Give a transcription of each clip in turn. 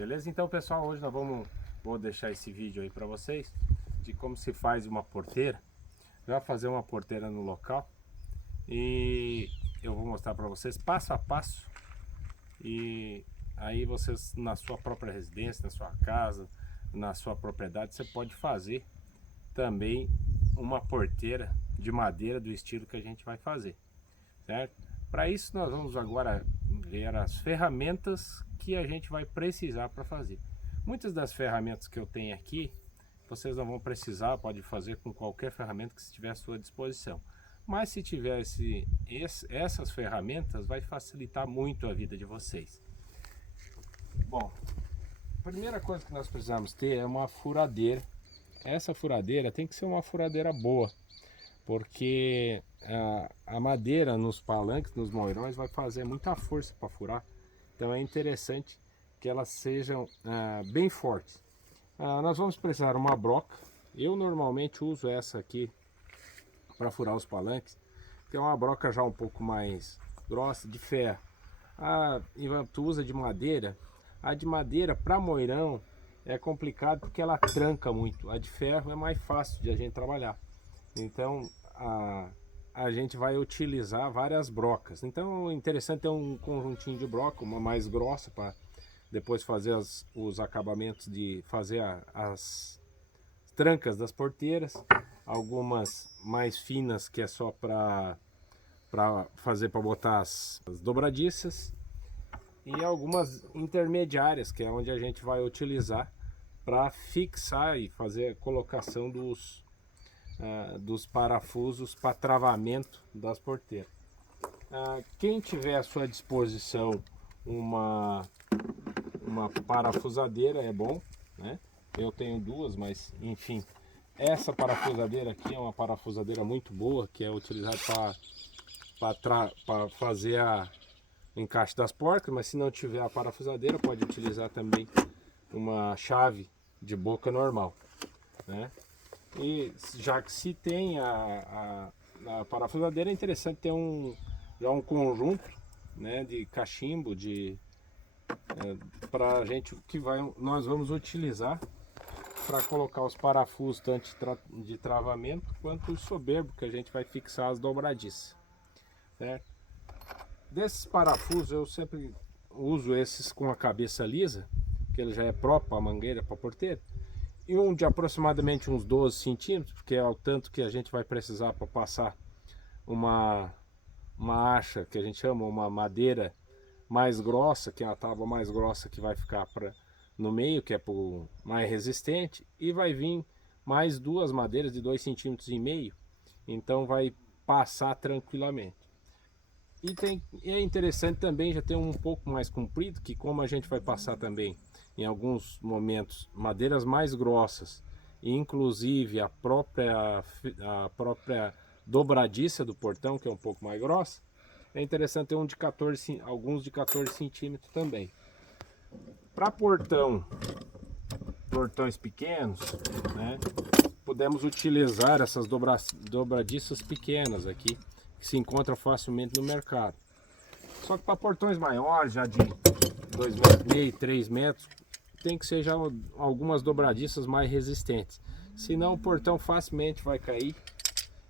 Beleza? Então, pessoal, hoje vou deixar esse vídeo aí para vocês de como se faz uma porteira. Vai fazer uma porteira no local e eu vou mostrar para vocês passo a passo. E aí vocês, na sua própria residência, na sua casa, na sua propriedade, você pode fazer também uma porteira de madeira do estilo que a gente vai fazer, certo? Para isso nós vamos agora ver as ferramentas que a gente vai precisar para fazer. Muitas das ferramentas que eu tenho aqui, vocês não vão precisar, pode fazer com qualquer ferramenta que estiver à sua disposição. Mas se tiver essas ferramentas, vai facilitar muito a vida de vocês. Bom, a primeira coisa que nós precisamos ter é uma furadeira. Essa furadeira tem que ser uma furadeira boa, porque a madeira nos palanques, nos moirões, vai fazer muita força para furar. Então é interessante que elas sejam bem fortes. Nós vamos precisar uma broca. Eu normalmente uso essa aqui para furar os palanques, que é uma broca já um pouco mais grossa, de ferro. Tu usa de madeira. A de madeira para moirão é complicado porque ela tranca muito. A de ferro é mais fácil de a gente trabalhar. Então a gente vai utilizar várias brocas. Então é interessante ter um conjuntinho de broca, uma mais grossa para depois fazer os acabamentos de fazer as trancas das porteiras, algumas mais finas que é só para fazer, para botar as dobradiças, e algumas intermediárias que é onde a gente vai utilizar para fixar e fazer a colocação dos parafusos para travamento das porteiras. Quem tiver à sua disposição uma parafusadeira é bom, né? Eu tenho duas, mas enfim, essa parafusadeira aqui é uma parafusadeira muito boa, que é utilizada para fazer o encaixe das porcas. Mas se não tiver a parafusadeira, pode utilizar também uma chave de boca normal, né? E já que se tem a parafusadeira, é interessante ter já um conjunto, né, de cachimbo para a gente nós vamos utilizar para colocar os parafusos tanto de travamento quanto o soberbo que a gente vai fixar as dobradiças, certo? Desses parafusos eu sempre uso esses com a cabeça lisa, que ele já é próprio para a mangueira, para a porteira, e um de aproximadamente uns 12 centímetros, porque é o tanto que a gente vai precisar para passar uma acha, que a gente chama uma madeira mais grossa, que é a tábua mais grossa que vai ficar no meio, que é mais resistente, e vai vir mais duas madeiras de 2,5 cm, então vai passar tranquilamente. E é interessante também já ter um pouco mais comprido, que como a gente vai passar também em alguns momentos madeiras mais grossas, e inclusive a própria dobradiça do portão, que é um pouco mais grossa, é interessante ter alguns de 14 centímetros também. Para portões pequenos, né, podemos utilizar essas dobradiças pequenas aqui, que se encontram facilmente no mercado. Só que para portões maiores, já de 2,5 metros, 3 metros, tem que ser já algumas dobradiças mais resistentes. Senão o portão facilmente vai cair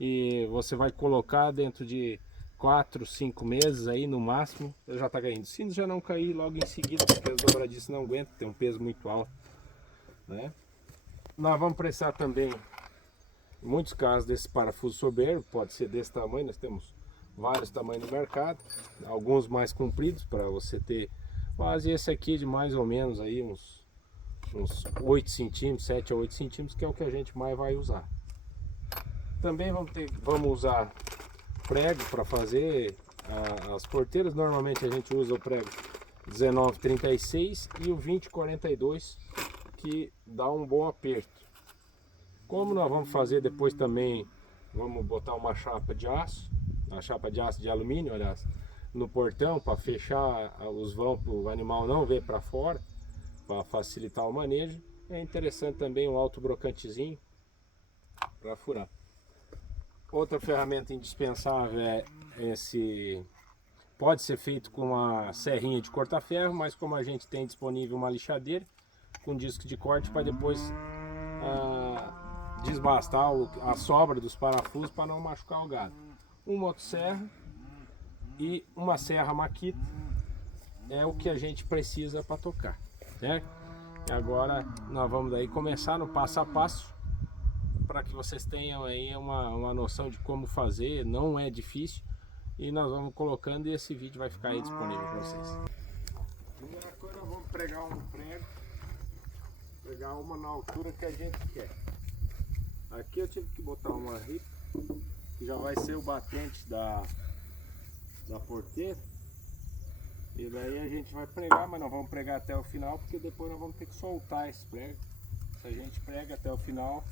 e você vai colocar dentro de 4, 5 meses aí no máximo, ele já está caindo. Se já não cair logo em seguida, porque as dobradiças não aguentam, tem um peso muito alto, né? Nós vamos precisar também, em muitos casos, desse parafuso soberbo, pode ser desse tamanho. Nós temos vários tamanhos no mercado, alguns mais compridos para você ter, mas esse aqui de mais ou menos aí uns 8 centímetros, 7 a 8 centímetros, que é o que a gente mais vai usar. Também vamos usar prego para fazer as porteiras. Normalmente a gente usa o prego 1936 e o 2042, que dá um bom aperto. Como nós vamos fazer depois também, vamos botar uma chapa de aço, a chapa de aço de alumínio, aliás, no portão para fechar os vãos para o animal não ver para fora, para facilitar o manejo. É interessante também um alto brocantezinho para furar. Outra ferramenta indispensável é Pode ser feito com uma serrinha de corta-ferro, mas como a gente tem disponível uma lixadeira com disco de corte para depois desbastar a sobra dos parafusos para não machucar o gado. Uma motosserra e uma serra Makita é o que a gente precisa para tocar, certo? E agora nós vamos daí começar no passo a passo para que vocês tenham aí uma noção de como fazer. Não é difícil e nós vamos colocando e esse vídeo vai ficar aí disponível para vocês. Primeira coisa, nós vamos pregar um prego, pegar uma na altura que a gente quer. Aqui eu tive que botar uma ripa que já vai ser o batente da porteira. E daí a gente vai pregar, mas não vamos pregar até o final, porque depois nós vamos ter que soltar esse prego. Se a gente prega até o final,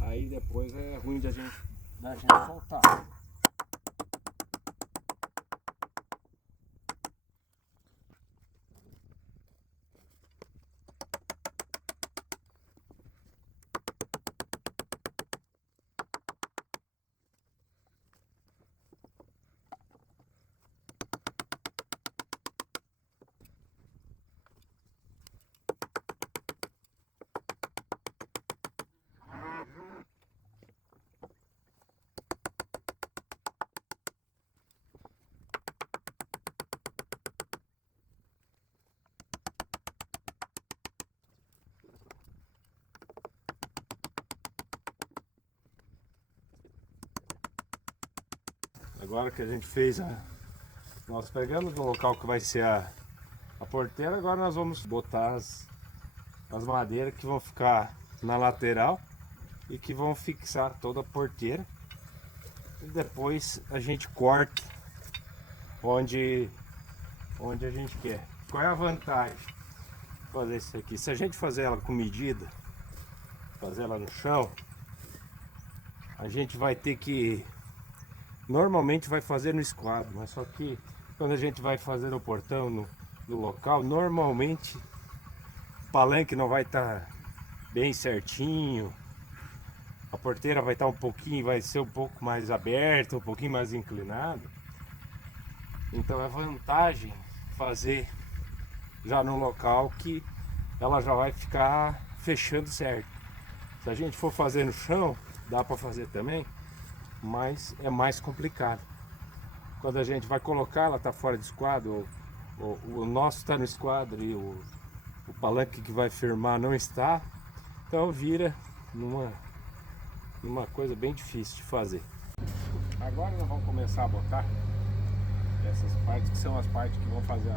aí depois é ruim da gente soltar. Agora que a gente fez nós pegamos no local que vai ser a porteira, agora nós vamos botar as madeiras que vão ficar na lateral e que vão fixar toda a porteira. E depois a gente corta onde a gente quer. Qual é a vantagem de fazer isso aqui? Se a gente fazer ela com medida, fazer ela no chão, a gente vai ter que... Normalmente vai fazer no esquadro, mas só que quando a gente vai fazer no portão, no local, normalmente o palanque não vai estar bem certinho, a porteira vai estar vai ser um pouco mais aberta, um pouquinho mais inclinada. Então é vantagem fazer já no local que ela já vai ficar fechando certo. Se a gente for fazer no chão, dá para fazer também, mas é mais complicado. Quando a gente vai colocar, ela está fora de esquadro, o nosso está no esquadro e o palanque que vai firmar não está, então vira numa coisa bem difícil de fazer. Agora nós vamos começar a botar essas partes que são as partes que vão fazer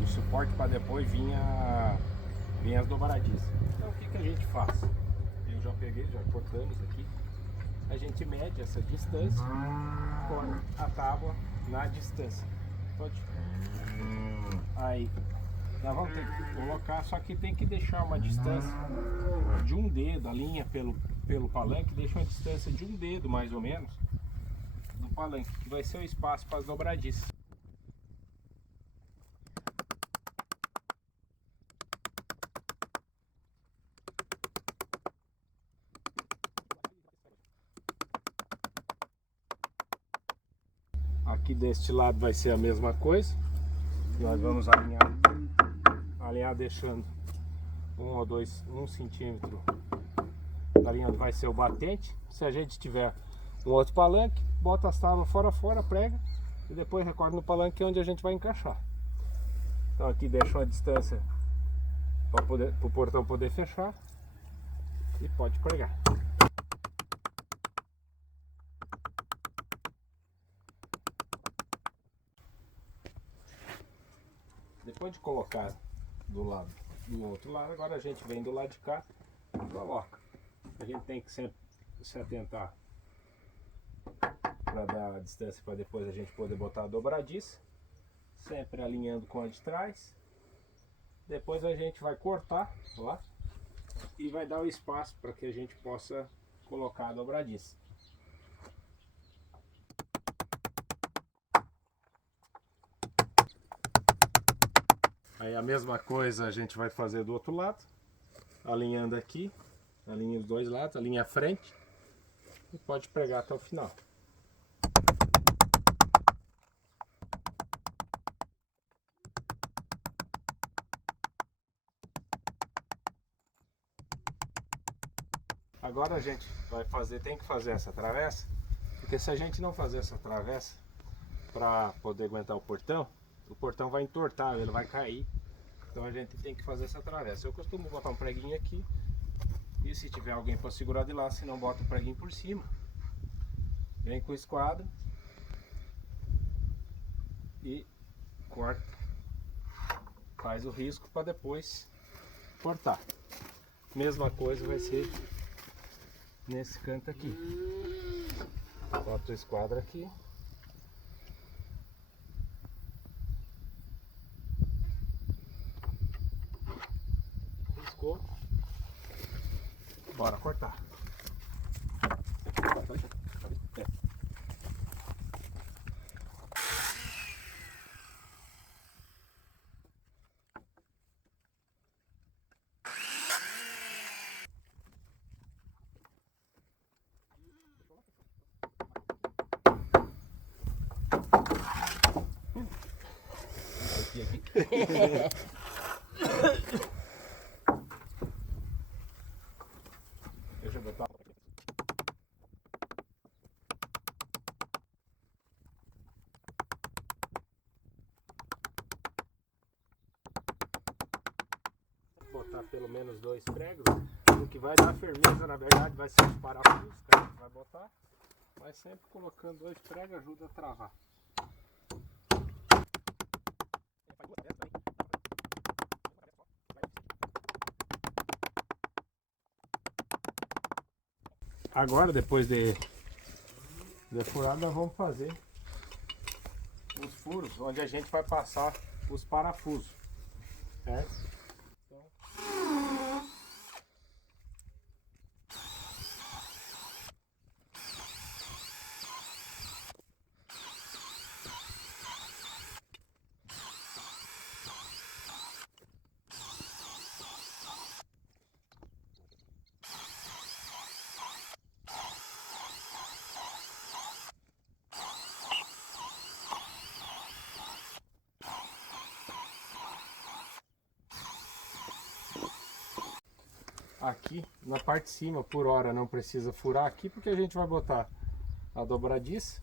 o suporte para depois vir as dobradiças. Então o que a gente faz? Eu já cortamos aqui. A gente mede essa distância com a tábua na distância. Pode? Aí nós vamos ter que colocar, só que tem que deixar uma distância de um dedo, a linha pelo palanque deixa uma distância de um dedo mais ou menos do palanque, que vai ser o espaço para as dobradiças. Aqui deste lado vai ser a mesma coisa. Nós vamos alinhar deixando 1 centímetro da linha onde vai ser o batente. Se a gente tiver um outro palanque, bota as tábuas fora, prega e depois recorta no palanque onde a gente vai encaixar. Então aqui deixa uma distância para o portão poder fechar e pode pregar. Depois de colocar do outro lado, agora a gente vem do lado de cá e coloca. A gente tem que sempre se atentar para dar a distância para depois a gente poder botar a dobradiça, sempre alinhando com a de trás. Depois a gente vai cortar lá e vai dar o espaço para que a gente possa colocar a dobradiça. Aí a mesma coisa a gente vai fazer do outro lado, alinhando aqui, alinha os dois lados, alinha a frente e pode pregar até o final. Agora a gente vai fazer, tem que fazer essa travessa, porque se a gente não fazer essa travessa para poder aguentar o portão vai entortar, ele vai cair. Então a gente tem que fazer essa travessa. Eu costumo botar um preguinho aqui, e se tiver alguém para segurar de lá, se não, bota o preguinho por cima. Vem com o esquadro e corta, faz o risco para depois cortar. Mesma coisa vai ser nesse canto aqui. Bota o esquadro aqui. Riscou. Bora cortar. Deixa eu botar. Botar pelo menos 2 pregos. O que vai dar firmeza, na verdade, vai ser os parafusos que a gente vai botar. Mas sempre colocando 2 pregos ajuda a travar. Agora, depois de furado, nós vamos fazer os furos onde a gente vai passar os parafusos, certo? Aqui na parte de cima, por hora, não precisa furar aqui, porque a gente vai botar a dobradiça.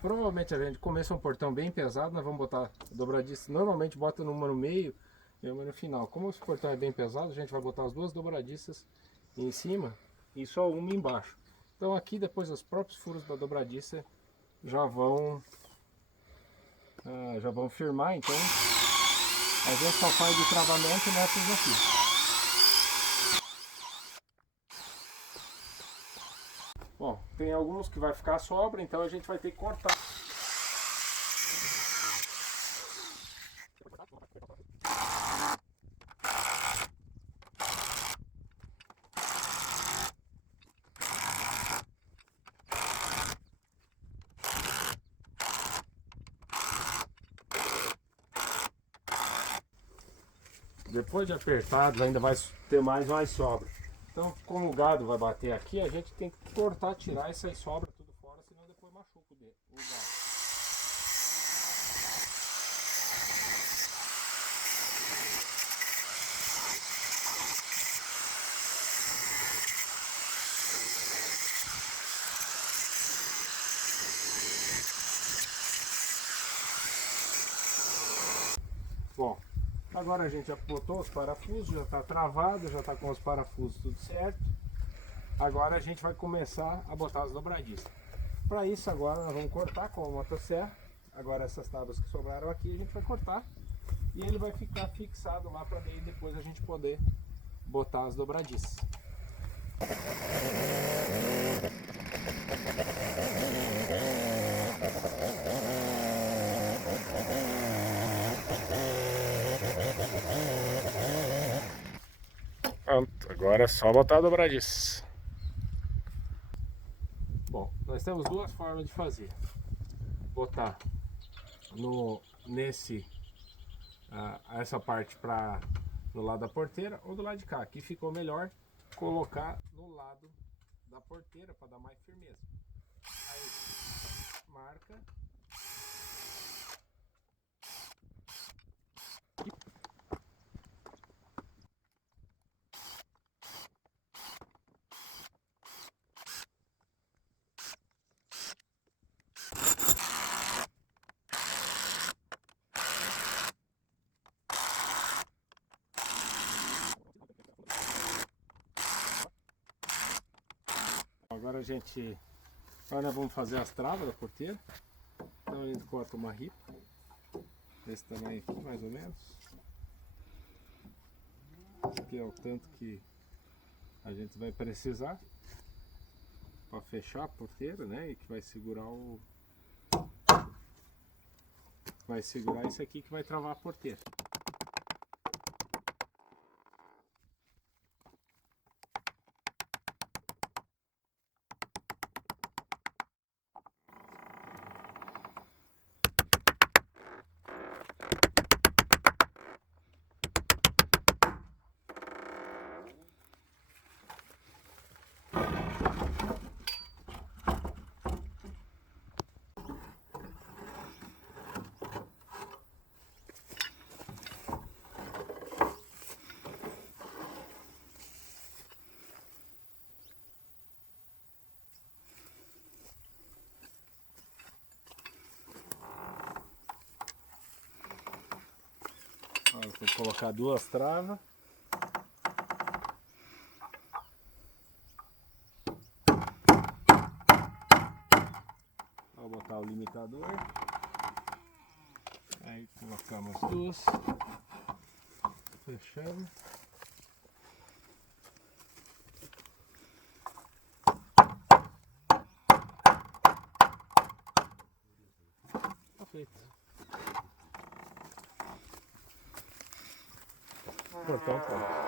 Provavelmente a gente começa um portão bem pesado, nós vamos botar a dobradiça. Normalmente bota uma no meio e uma no final. Como esse portão é bem pesado, a gente vai botar as 2 dobradiças em cima e só uma embaixo. Então aqui depois os próprios furos da dobradiça já vão firmar. Então a gente só faz de travamento nessas aqui. Bom, tem alguns que vai ficar sobra, então a gente vai ter que cortar. Depois de apertado ainda vai ter mais sobra. Então, como o gado vai bater aqui, a gente tem que cortar, tirar essas sobras tudo fora, senão depois machuca o gado. Bom, agora a gente já botou os parafusos, já está travado, já está com os parafusos tudo certo. Agora a gente vai começar a botar as dobradiças. Para isso agora nós vamos cortar com a motosserra. Agora essas tábuas que sobraram aqui a gente vai cortar e ele vai ficar fixado lá para depois a gente poder botar as dobradiças. Pronto, agora é só botar a dobradiça. Bom, nós temos 2 formas de fazer. Botar essa parte no lado da porteira ou do lado de cá. Aqui ficou melhor colocar no lado da porteira para dar mais firmeza. Aí marca. Agora nós vamos fazer as travas da porteira. Então a gente corta uma ripa desse tamanho aqui, mais ou menos. Aqui é o tanto que a gente vai precisar para fechar a porteira, né? E que vai segurar isso aqui que vai travar a porteira. Vou colocar 2 travas. Vou botar o limitador. Aí colocamos as 2. Fechamos. Tá feito. Portão tá.